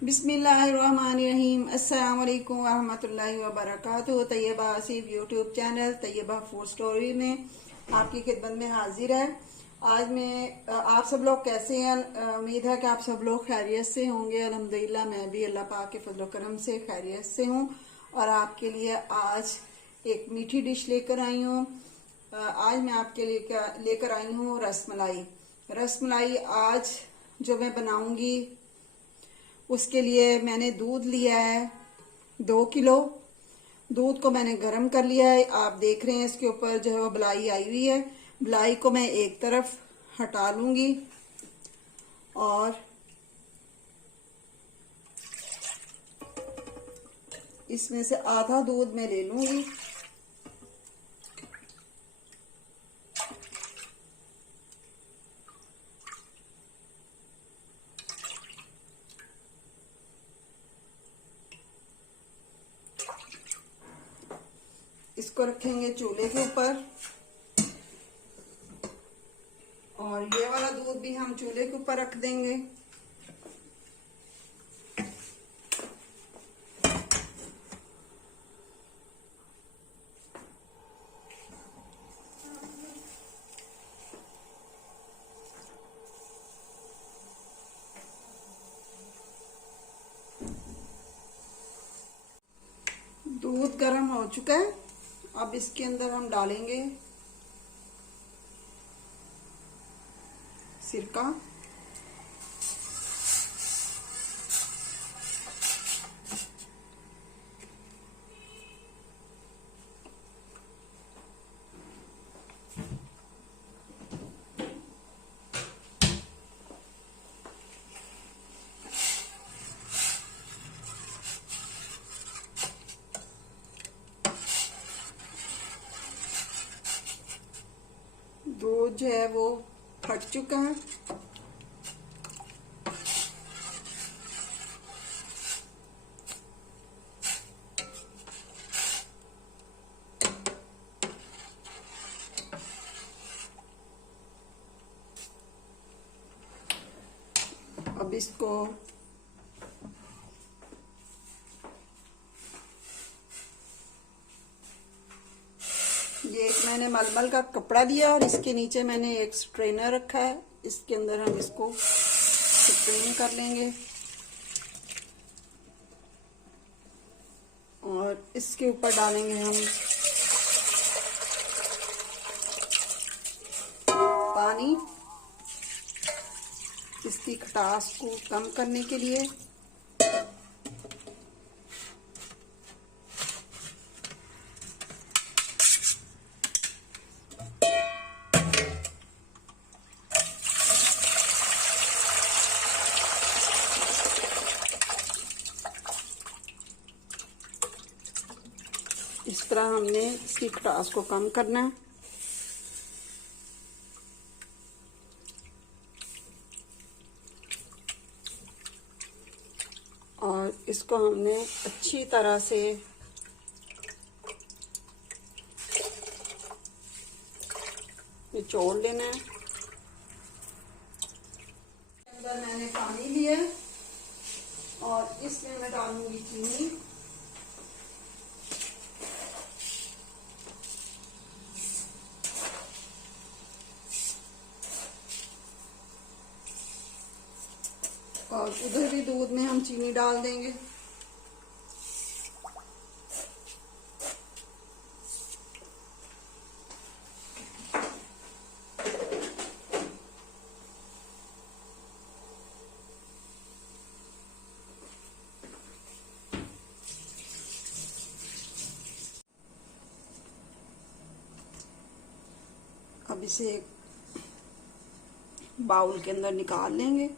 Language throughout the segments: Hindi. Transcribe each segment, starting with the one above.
बिस्मिल्लाहिर्रहमानिर्रहीम। अस्सलाम वालेकुम वरहमतुल्लाहि वबरकातुहू। Tayyaba Asif YouTube channel Tayyaba food story में आपकी खिदमत में हाजिर है। आज मैं आप सब लोग कैसे हैं? उम्मीद है कि आप सब लोग खैरियत से होंगे। अल्हम्दुलिल्लाह मैं भी अल्लाह पाक के फजल करम से खैरियत से हूँ और आपके लिए आज एक मीठी डिश लेकर आई हूँ। आज मैं आपके लिए लेकर आई हूँ रसमलाई। रसमलाई आज जो मैं बनाऊंगी उसके लिए मैंने दूध लिया है 2 किलो। दूध को मैंने गर्म कर लिया है। आप देख रहे हैं इसके ऊपर जो है वो बलाई आई हुई है। बलाई को मैं एक तरफ हटा लूंगी और इसमें से आधा दूध मैं ले लूंगी। इसको रखेंगे चूल्हे के ऊपर और ये वाला दूध भी हम चूल्हे के ऊपर रख देंगे। दूध गर्म हो चुका है। अब इसके अंदर हम डालेंगे सिरका। दूध जो है वो फट चुका है। अब इसको ये एक मैंने मलमल का कपड़ा दिया और इसके नीचे मैंने एक स्ट्रेनर रखा है। इसके अंदर हम इसको स्ट्रेन कर लेंगे और इसके ऊपर डालेंगे हम पानी इसकी खटास को कम करने के लिए। इस तरह हमने इसकी खटास को कम करना है। और इसको हमने अच्छी तरह से निचोड़ लेना है। अंदर मैंने पानी लिया और इसमें मैं डालूंगी चीनी। और उधर भी दूध में हम चीनी डाल देंगे। अब इसे एक बाउल के अंदर निकाल लेंगे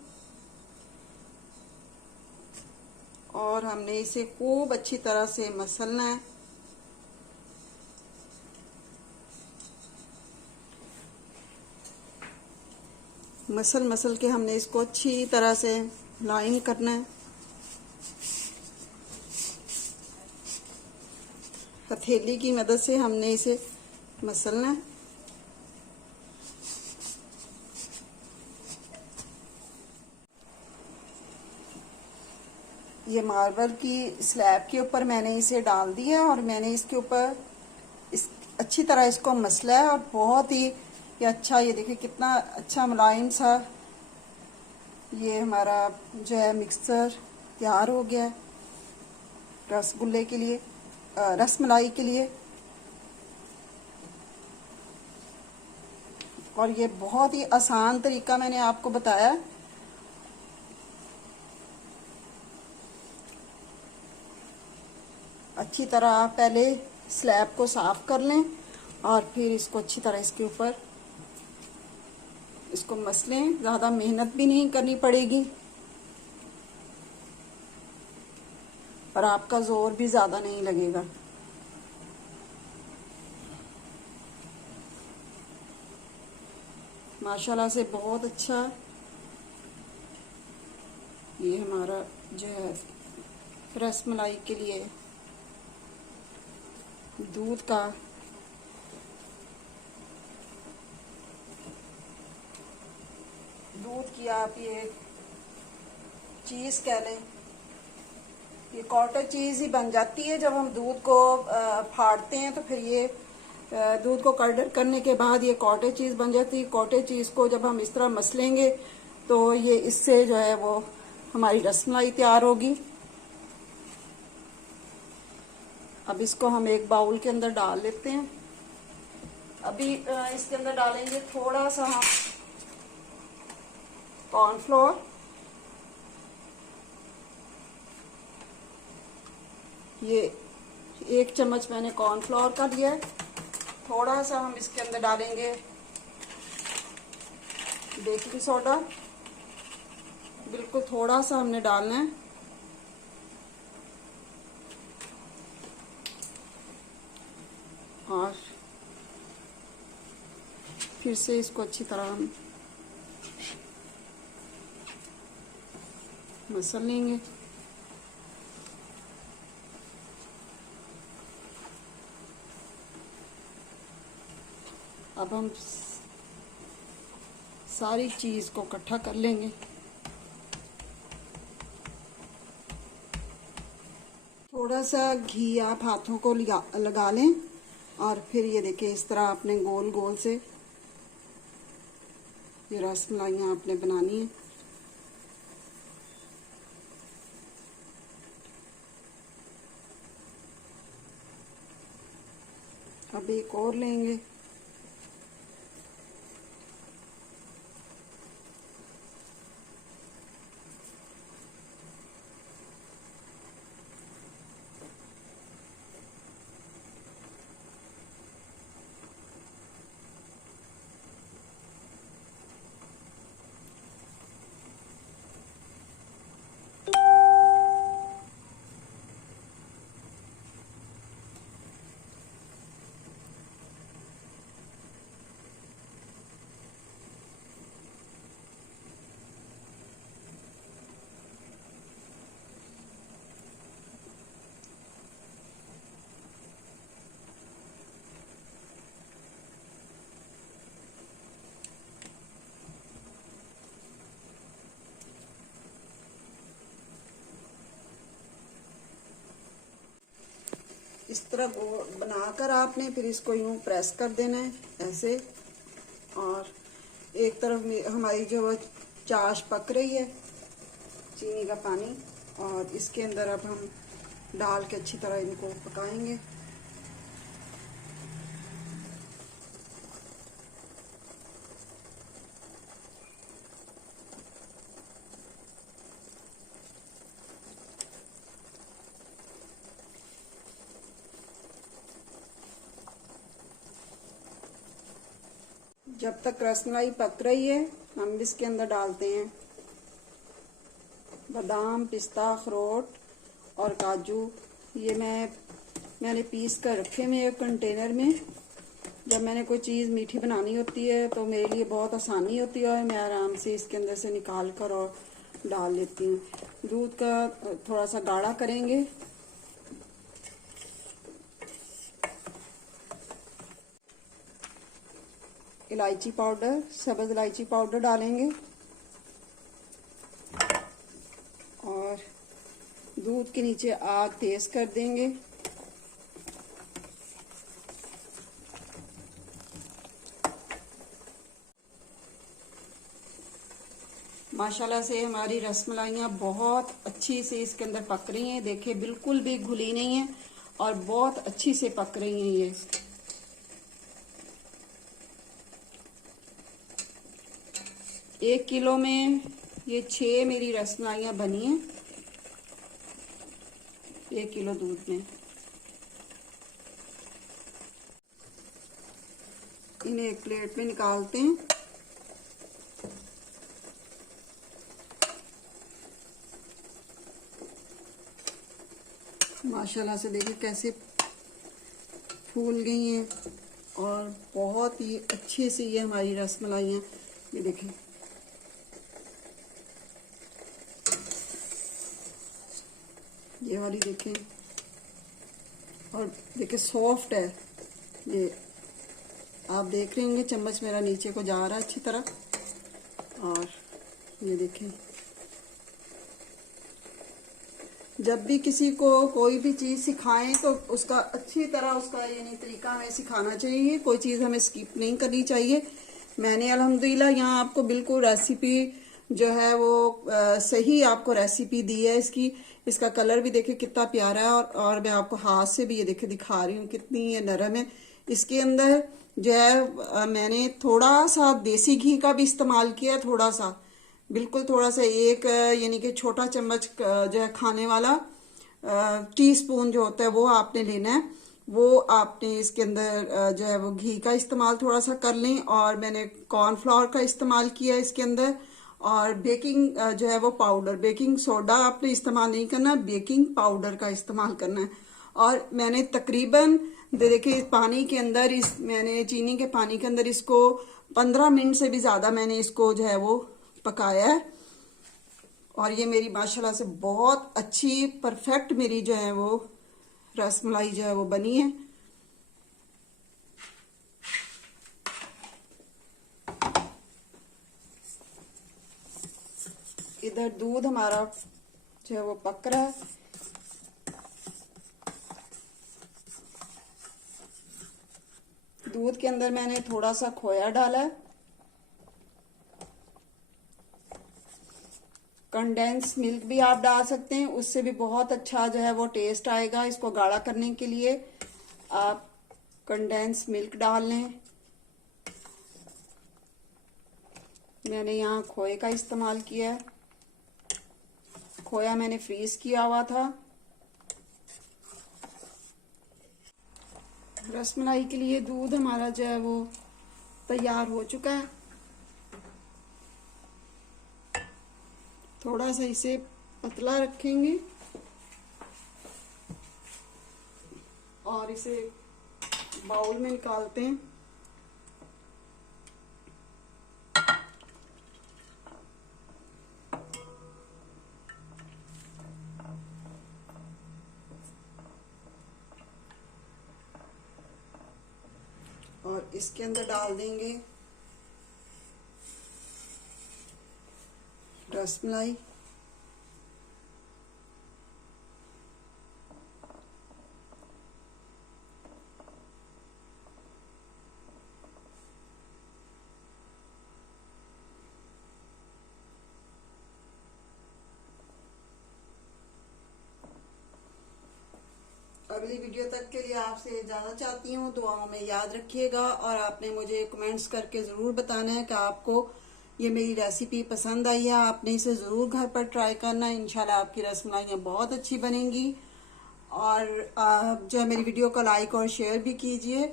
और हमने इसे खूब अच्छी तरह से मसलना है। मसल के हमने इसको अच्छी तरह से लाइन करना है। हथेली की मदद से हमने इसे मसलना है। ये मार्बल की स्लैब के ऊपर मैंने इसे डाल दिया और मैंने इसके ऊपर इस अच्छी तरह इसको मसला है और बहुत ही ये अच्छा, ये देखिए कितना अच्छा मुलायम सा ये हमारा जो है मिक्सचर तैयार हो गया है रसगुल्ले के लिए, रसमलाई के लिए। और ये बहुत ही आसान तरीका मैंने आपको बताया। अच्छी तरह आप पहले स्लैब को साफ कर लें और फिर इसको अच्छी तरह इसके ऊपर इसको मसलें। ज़्यादा मेहनत भी नहीं करनी पड़ेगी और आपका जोर भी ज़्यादा नहीं लगेगा। माशाल्लाह से बहुत अच्छा ये हमारा जो है रसमलाई के लिए दूध की आप ये चीज़ कह लें, ये कॉटेज चीज़ ही बन जाती है। जब हम दूध को फाड़ते हैं तो फिर ये दूध को कर्ड करने के बाद ये कॉटेज चीज़ बन जाती है। कॉटेज चीज़ को जब हम इस तरह मसलेंगे तो ये इससे जो है वो हमारी रसमलाई तैयार होगी। अब इसको हम एक बाउल के अंदर डाल लेते हैं। अभी इसके अंदर डालेंगे थोड़ा सा हम कॉर्नफ्लोर, ये 1 चम्मच मैंने कॉर्नफ्लोर का लिया है। थोड़ा सा हम इसके अंदर डालेंगे बेकिंग सोडा, बिल्कुल थोड़ा सा हमने डालना है। और फिर से इसको अच्छी तरह हम मसल लेंगे। अब हम सारी चीज़ को इकट्ठा कर लेंगे। थोड़ा सा घी आप हाथों को लगा लें और फिर ये देखिए इस तरह आपने गोल गोल से ये रसमलाइयाँ आपने बनानी है। अब एक और लेंगे। इस तरह बनाकर आपने फिर इसको यूं प्रेस कर देना है ऐसे। और एक तरफ में हमारी जो चाश पक रही है चीनी का पानी, और इसके अंदर अब हम डाल के अच्छी तरह इनको पकाएंगे। जब तक रसमलाई पक रही है हम इसके अंदर डालते हैं बादाम, पिस्ता, अखरोट और काजू। ये मैंने पीस कर रखे हुए एक कंटेनर में। जब मैंने कोई चीज़ मीठी बनानी होती है तो मेरे लिए बहुत आसानी होती है और मैं आराम से इसके अंदर से निकाल कर और डाल लेती हूँ। दूध का थोड़ा सा गाढ़ा करेंगे। इलायची पाउडर, सब्ज़ इलायची पाउडर डालेंगे और दूध के नीचे आग तेज कर देंगे। माशाल्लाह से हमारी रसमलाइयाँ बहुत अच्छी से इसके अंदर पक रही हैं। देखिए बिल्कुल भी घुली नहीं है और बहुत अच्छी से पक रही हैं ये। एक किलो में ये 6 मेरी रसमलाइयाँ बनी हैं 1 किलो दूध में। इन्हें एक प्लेट में निकालते हैं। माशाल्लाह से देखिए कैसे फूल गई हैं और बहुत ही अच्छे से ये हमारी रसमलाइयाँ, ये देखें ये वाली देखें, और देखिए सॉफ्ट है ये। आप देख रहे होंगे चम्मच मेरा नीचे को जा रहा है अच्छी तरह। और ये देखें, जब भी किसी को कोई भी चीज़ सिखाएं तो उसका अच्छी तरह उसका यानी तरीका हमें सिखाना चाहिए। कोई चीज़ हमें स्किप नहीं करनी चाहिए। मैंने अल्हम्दुलिल्लाह यहाँ आपको बिल्कुल रेसिपी जो है वो सही आपको रेसिपी दी है इसकी। इसका कलर भी देखिए कितना प्यारा है, और मैं आपको हाथ से भी ये देखिए दिखा रही हूँ कितनी ये नरम है। इसके अंदर जो है मैंने थोड़ा सा देसी घी का भी इस्तेमाल किया, थोड़ा सा, बिल्कुल थोड़ा सा, एक यानी कि छोटा चम्मच जो है खाने वाला टीस्पून जो होता है वो आपने लेना है। वो आपने इसके अंदर जो है वो घी का इस्तेमाल थोड़ा सा कर लें। और मैंने कॉर्नफ्लावर का इस्तेमाल किया इसके अंदर। और बेकिंग जो है वो पाउडर, बेकिंग सोडा आपने इस्तेमाल नहीं करना, बेकिंग पाउडर का इस्तेमाल करना है। और मैंने तकरीबन देखिए पानी के अंदर मैंने चीनी के पानी के अंदर इसको 15 मिनट से भी ज़्यादा मैंने इसको जो है वो पकाया है। और ये मेरी माशाल्लाह से बहुत अच्छी परफेक्ट मेरी जो है वो रसमलाई जो है वो बनी है। इधर दूध हमारा जो है वो पक रहा है। दूध के अंदर मैंने थोड़ा सा खोया डाला है। कंडेंस मिल्क भी आप डाल सकते हैं, उससे भी बहुत अच्छा जो है वो टेस्ट आएगा। इसको गाढ़ा करने के लिए आप कंडेंस मिल्क डाल लें। मैंने यहाँ खोए का इस्तेमाल किया है। खोया मैंने फ्रीज किया हुआ था। रसमलाई के लिए दूध हमारा जो है वो तैयार हो चुका है। थोड़ा सा इसे पतला रखेंगे और इसे बाउल में निकालते हैं। और इसके अंदर डाल देंगे रसमलाई। अगली वीडियो तक के लिए आपसे इजाज़त चाहती हूँ। दुआओं में याद रखिएगा और आपने मुझे कमेंट्स करके ज़रूर बताना है कि आपको ये मेरी रेसिपी पसंद आई है। आपने इसे ज़रूर घर पर ट्राई करना है। इंशाल्लाह आपकी रसमलाइयाँ बहुत अच्छी बनेंगी। और जो है मेरी वीडियो को लाइक और शेयर भी कीजिए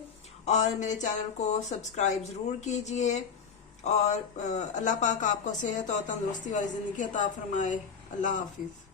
और मेरे चैनल को सब्सक्राइब ज़रूर कीजिए। और अल्लाह पाक आपको सेहत और तंदुरुस्ती वाली ज़िंदगी अता फरमाए। अल्लाह हाफिज़।